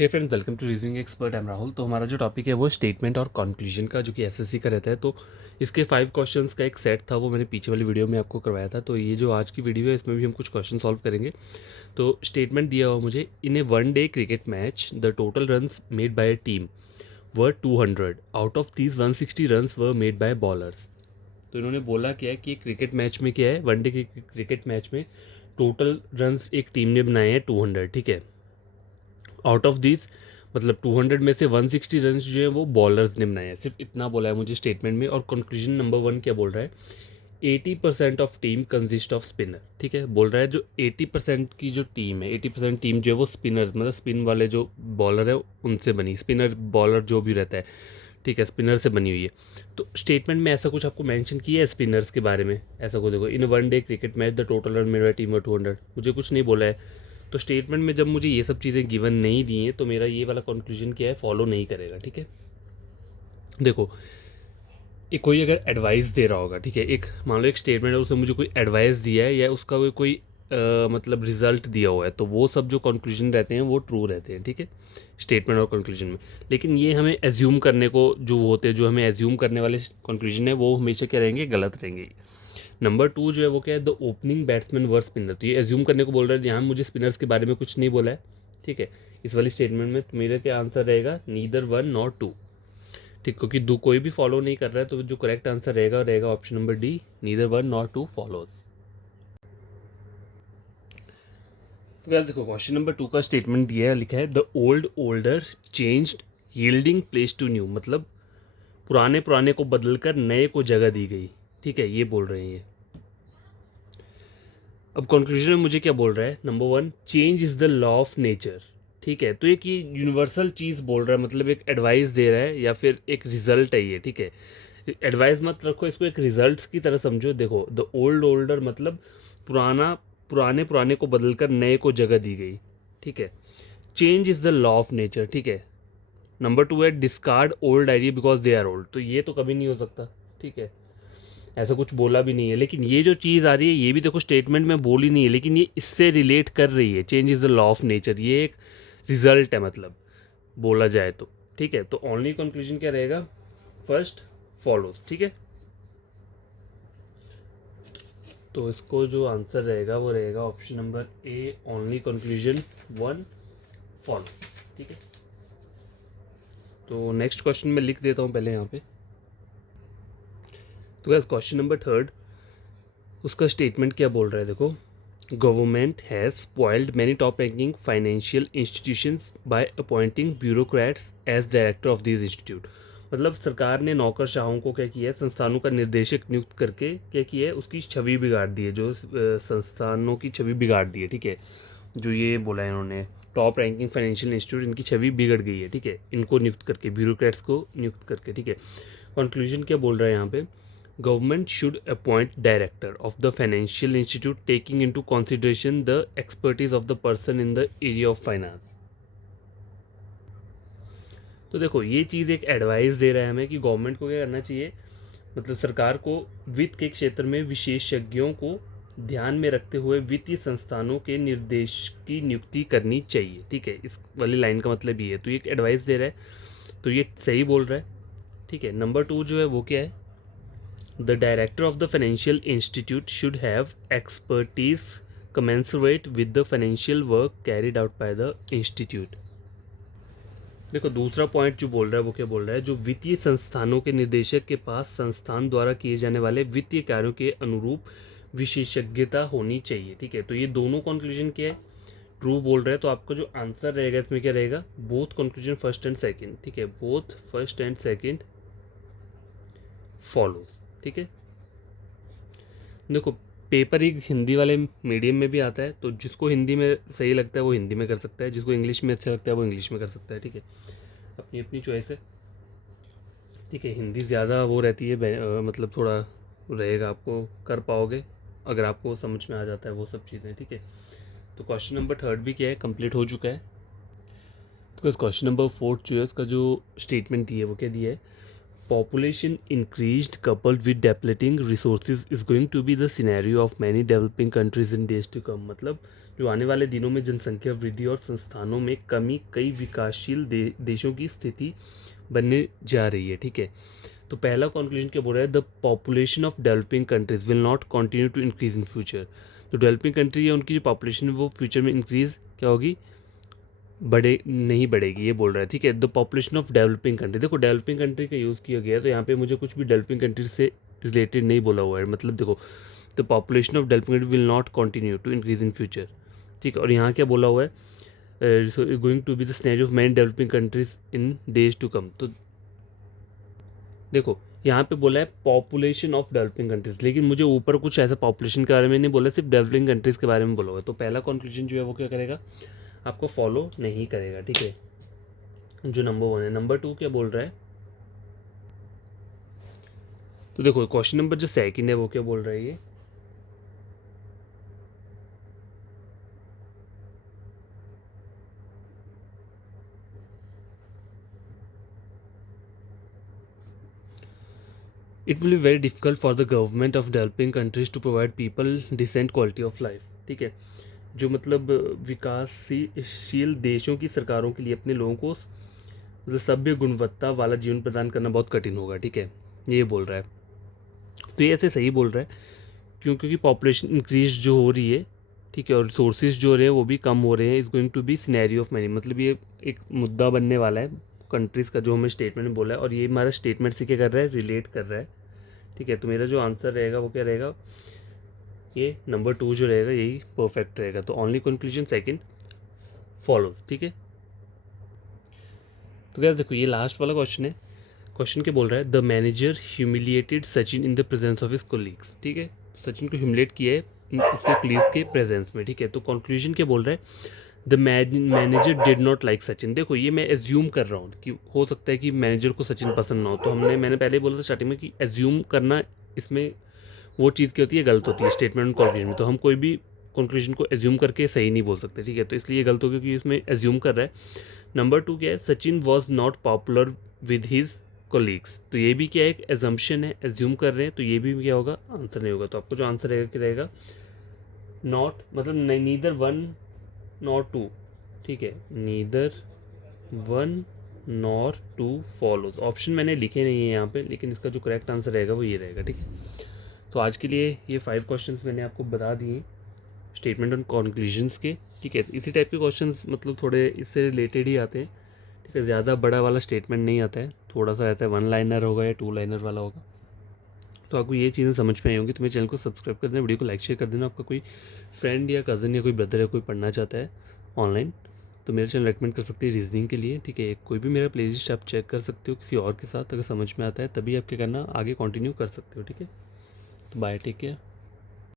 Hey friends, welcome to reasoning expert. I am Rahul. तो हमारा जो टॉपिक है वो स्टेटमेंट और कंक्लूजन का, जो कि एसएससी का रहता है। तो इसके 5 क्वेश्चंस का एक सेट था, वो मैंने पीछे वाली वीडियो में आपको करवाया था। तो ये जो आज की वीडियो है, इसमें भी हम कुछ क्वेश्चन सॉल्व करेंगे। तो स्टेटमेंट दिया हुआ मुझे, in a one day cricket match the total runs made by a team were 200, out of these 160 runs were made by bowlers. तो इन्होंने बोला क्या है कि क्रिकेट मैच में क्या है, वन डे क्रिकेट मैच में टोटल रन्स एक टीम ने बनाए हैं 200, ठीक है। आउट ऑफ दिस मतलब 200 में से 160 रन जो है वो बॉलर्स ने बनाए हैं। सिर्फ इतना बोला है मुझे स्टेटमेंट में। और कंक्लूजन नंबर 1 क्या बोल रहा है, 80% of team consist off spinner, ठीक है। बोल रहा है जो 80% की जो टीम है, 80% टीम जो है वो स्पिनर मतलब स्पिन वाले जो बॉलर है उनसे बनी, स्पिनर बॉलर जो भी रहता है, ठीक है, स्पिनर से बनी हुई है। तो स्टेटमेंट में ऐसा कुछ आपको मेंशन किया है स्पिनर्स के बारे में? ऐसा को देखो, in one day cricket match the total run made by team were 200, मुझे कुछ नहीं बोला है। तो स्टेटमेंट में जब मुझे ये सब चीज़ें गिवन नहीं दी हैं, तो मेरा ये वाला कंक्लूजन क्या है, फॉलो नहीं करेगा, ठीक है। देखो, एक कोई अगर एडवाइस दे रहा होगा, ठीक है, एक मान लो एक स्टेटमेंट है, उसने मुझे कोई एडवाइस दिया है या उसका कोई मतलब रिजल्ट दिया हुआ है, तो वो सब जो कंक्लूजन रहते हैं वो ट्रू रहते हैं, ठीक है, स्टेटमेंट और कंक्लूजन में। लेकिन ये हमें एज्यूम करने को जो होते हैं, जो हमें एज्यूम करने वाले कंक्लूजन है, वो हमेशा क्या रहेंगे, गलत रहेंगे। नंबर 2 जो है वो क्या है, the opening batsman were spinner. तो ये एज्यूम करने को बोल रहा है, यहाँ मुझे स्पिनर्स के बारे में कुछ नहीं बोला है, ठीक है। इस वाली स्टेटमेंट में तो मेरा क्या आंसर रहेगा, नीदर वन नॉट टू, ठीक, क्योंकि दो कोई भी फॉलो नहीं कर रहा है। तो जो करेक्ट आंसर रहेगा option number D, neither one not two follows. तो गाइस देखो, क्वेश्चन नंबर 2 का स्टेटमेंट दिया है, लिखा है the old older changed yielding place to new, मतलब पुराने पुराने को बदलकर नए को जगह दी गई, ठीक है, ये बोल रहे हैं ये। अब कंक्लूजन में मुझे क्या बोल रहा है, number 1, change is the law of nature, ठीक है। तो एक ये यूनिवर्सल चीज़ बोल रहा है, मतलब एक एडवाइस दे रहा है या फिर एक रिजल्ट है ये, ठीक है। एडवाइस मत रखो इसको, एक रिजल्ट्स की तरह समझो। देखो, द ओल्ड ओल्डर मतलब पुराना पुराने पुराने को बदलकर नए को जगह दी गई, ठीक है। Change is the law of nature, ठीक है। नंबर 2 है discard old idea because they are old. तो ये तो कभी नहीं हो सकता, ठीक है, ऐसा कुछ बोला भी नहीं है। लेकिन ये जो चीज़ आ रही है, ये भी देखो स्टेटमेंट में बोली नहीं है, लेकिन ये इससे रिलेट कर रही है। Change is the law of nature, ये एक रिजल्ट है, मतलब बोला जाए तो, ठीक है। तो ओनली कंक्लूजन क्या रहेगा, फर्स्ट फॉलोज, ठीक है। तो इसको जो आंसर रहेगा वो रहेगा option number A, only conclusion 1 follow, ठीक है। तो नेक्स्ट क्वेश्चन मैं लिख देता हूँ पहले यहाँ पे। तो बस क्वेश्चन नंबर 3, उसका स्टेटमेंट क्या बोल रहा है, देखो, government has spoiled many top ranking financial institutions by appointing bureaucrats as director of this institute. मतलब सरकार ने नौकरशाहों को क्या किया है, संस्थानों का निर्देशक नियुक्त करके क्या किया है, उसकी छवि बिगाड़ दी है, जो संस्थानों की छवि बिगाड़ दी है, ठीक है। जो ये बोला है इन्होंने, टॉप रैंकिंग फाइनेंशियल इंस्टीट्यूट, इनकी छवि बिगड़ गई है, ठीक है, इनको नियुक्त करके, ब्यूरोक्रेट्स को नियुक्त करके, ठीक है। कंक्लूजन क्या बोल रहा है यहाँ पे, government should appoint director of the financial institute taking into consideration the expertise of the person in the area of finance। तो देखो, ये चीज़ एक एडवाइस दे रहा है हमें कि गवर्नमेंट को क्या करना चाहिए, मतलब सरकार को वित्त के क्षेत्र में विशेषज्ञों को ध्यान में रखते हुए वित्तीय संस्थानों के निर्देश की नियुक्ति करनी चाहिए, ठीक है। इस वाली लाइन का मतलब ये है। तो ये एक एडवाइस दे रहा है, तो ये सही बोल रहा है, ठीक है। नंबर 2 जो है वो क्या है, the director of the financial institute should have expertise commensurate with the financial work carried out by the institute। देखो, दूसरा पॉइंट जो बोल रहा है वो क्या बोल रहा है, जो वित्तीय संस्थानों के निदेशक के पास संस्थान द्वारा किए जाने वाले वित्तीय कार्यों के अनुरूप विशेषज्ञता होनी चाहिए, ठीक है। तो ये दोनों कंक्लूजन क्या है, ट्रू बोल रहा है। तो आपका जो आंसर रहेगा इसमें क्या रहेगा, both conclusion first and second, ठीक है, both first and second follows, ठीक है। देखो, पेपर एक हिंदी वाले मीडियम में भी आता है, तो जिसको हिंदी में सही लगता है वो हिंदी में कर सकता है, जिसको इंग्लिश में अच्छा लगता है वो इंग्लिश में कर सकता है, ठीक है, अपनी अपनी चॉइस है, ठीक है। हिंदी ज़्यादा वो रहती है, मतलब थोड़ा रहेगा, आपको कर पाओगे अगर आपको समझ में आ जाता है वो सब चीज़ें, ठीक है। तो क्वेश्चन नंबर 3 भी क्या है, कंप्लीट हो चुका है। तो क्वेश्चन नंबर 4 जो है, उसका जो स्टेटमेंट दिया है वो क्या दिया है, population increased coupled with depleting resources is going to be the scenario of many developing countries in days to come। मतलब जो आने वाले दिनों में जनसंख्या वृद्धि और संस्थानों में कमी कई विकासशील देशों की स्थिति बनने जा रही है। ठीक है, तो पहला कंक्लूजन क्या बोल रहा है, the population of developing countries will not continue to increase in future. तो डेवलपिंग कंट्री है उनकी जो पॉपुलेशन है वो फ्यूचर में इंक्रीज क्या होगी, नहीं बढ़ेगी, ये बोल रहा है। ठीक है, the population of developing country, देखो डेवलपिंग कंट्री का यूज़ किया गया है तो यहाँ पे मुझे कुछ भी डेवलपिंग कंट्री से रिलेटेड नहीं बोला हुआ है। मतलब देखो the population of developing country will not continue to increase in future. ठीक है, और यहाँ क्या बोला हुआ है, going to be the scenario of many developing countries in days to come. तो देखो यहाँ पे बोला है पॉपुलेशन ऑफ डेवलपिंग कंट्रीज, लेकिन मुझे ऊपर कुछ ऐसा पॉपुलेशन के बारे में नहीं बोला, सिर्फ डेवलपिंग कंट्रीज़ के बारे में बोला हुआ है। तो पहला कंक्लूजन जो है वो क्या करेगा, आपको फॉलो नहीं करेगा। ठीक है, जो नंबर 1 है। नंबर 2 क्या बोल रहा है, तो देखो क्वेश्चन नंबर जो सेकंड है वो क्या बोल रहा है, ये it will be very difficult for the government of developing countries to provide people decent quality of life. ठीक है, जो मतलब विकासशील देशों की सरकारों के लिए अपने लोगों को मतलब सभ्य गुणवत्ता वाला जीवन प्रदान करना बहुत कठिन होगा। ठीक है, ये बोल रहा है। तो ये ऐसे सही बोल रहा है क्योंकि पॉपुलेशन इंक्रीज जो हो रही है, ठीक है, और रिसोर्सेज जो हो रहे हैं वो भी कम हो रहे हैं। Is going to be scenario of many, मतलब ये एक मुद्दा बनने वाला है कंट्रीज़ का, जो हमें स्टेटमेंट में बोला है, और ये हमारा स्टेटमेंट से क्या कर रहा है, रिलेट कर रहा है। ठीक है, तो मेरा जो आंसर रहेगा वो क्या रहेगा, ये नंबर 2 जो रहेगा यही परफेक्ट रहेगा। तो ओनली कंक्लूजन सेकंड फॉलोज। ठीक है, तो क्या देखो ये लास्ट वाला क्वेश्चन है। क्वेश्चन क्या बोल रहा है, the manager humiliated Sachin in the presence of his colleagues. ठीक है, सचिन को ह्यूमिलेट किया है उसके कोलीग्स के प्रेजेंस में। ठीक है, तो कंक्लूजन क्या बोल रहा है, the manager did not like Sachin. देखो ये मैं एज्यूम कर रहा हूँ कि हो सकता है कि मैनेजर को सचिन पसंद ना हो, तो मैंने पहले ही बोला था स्टार्टिंग में कि एज्यूम करना इसमें वो चीज़ क्या होती है, गलत होती है स्टेटमेंट और कंक्लूजन में। तो हम कोई भी कंक्लूजन को एज्यूम करके सही नहीं बोल सकते। ठीक है, तो इसलिए गलत हो गया क्योंकि इसमें एज्यूम कर रहा है। नंबर 2 क्या है, Sachin was not popular with his colleagues. तो ये भी क्या है, एक एजम्पशन है, एज्यूम कर रहे हैं, तो ये भी क्या होगा, आंसर नहीं होगा। तो आपको जो आंसर रहेगा क्या रहेगा, नॉट, मतलब नीदर 1 नॉर 2। ठीक है, नीदर 1 नॉर 2 फॉलोज। ऑप्शन मैंने लिखे नहीं है यहाँ पे, लेकिन इसका जो करेक्ट आंसर रहेगा वो ये रहेगा। ठीक है, तो आज के लिए ये 5 क्वेश्चंस मैंने आपको बता दिए स्टेटमेंट ऑन कंक्लूजन्स के। ठीक है, इसी टाइप के क्वेश्चंस मतलब थोड़े इससे रिलेटेड ही आते हैं। ठीक है, ज़्यादा बड़ा वाला स्टेटमेंट नहीं आता है, थोड़ा सा रहता है, 1 लाइनर होगा या 2 लाइनर वाला होगा। तो आपको ये चीज़ें समझ में आई होंगी, तो मेरे चैनल को सब्सक्राइब कर देना, वीडियो को लाइक शेयर कर देना। आपका कोई फ्रेंड या कज़न या कोई ब्रदर या कोई पढ़ना चाहता है ऑनलाइन, तो मेरे चैनल रेकमेंड कर सकते हैं रीजनिंग के लिए। ठीक है, कोई भी मेरा प्लेलिस्ट आप चेक कर सकते हो किसी और के साथ, अगर समझ में आता है तभी आप क्या करना, आगे कंटिन्यू कर सकते हो। ठीक है, तो बाय, टेक केयर।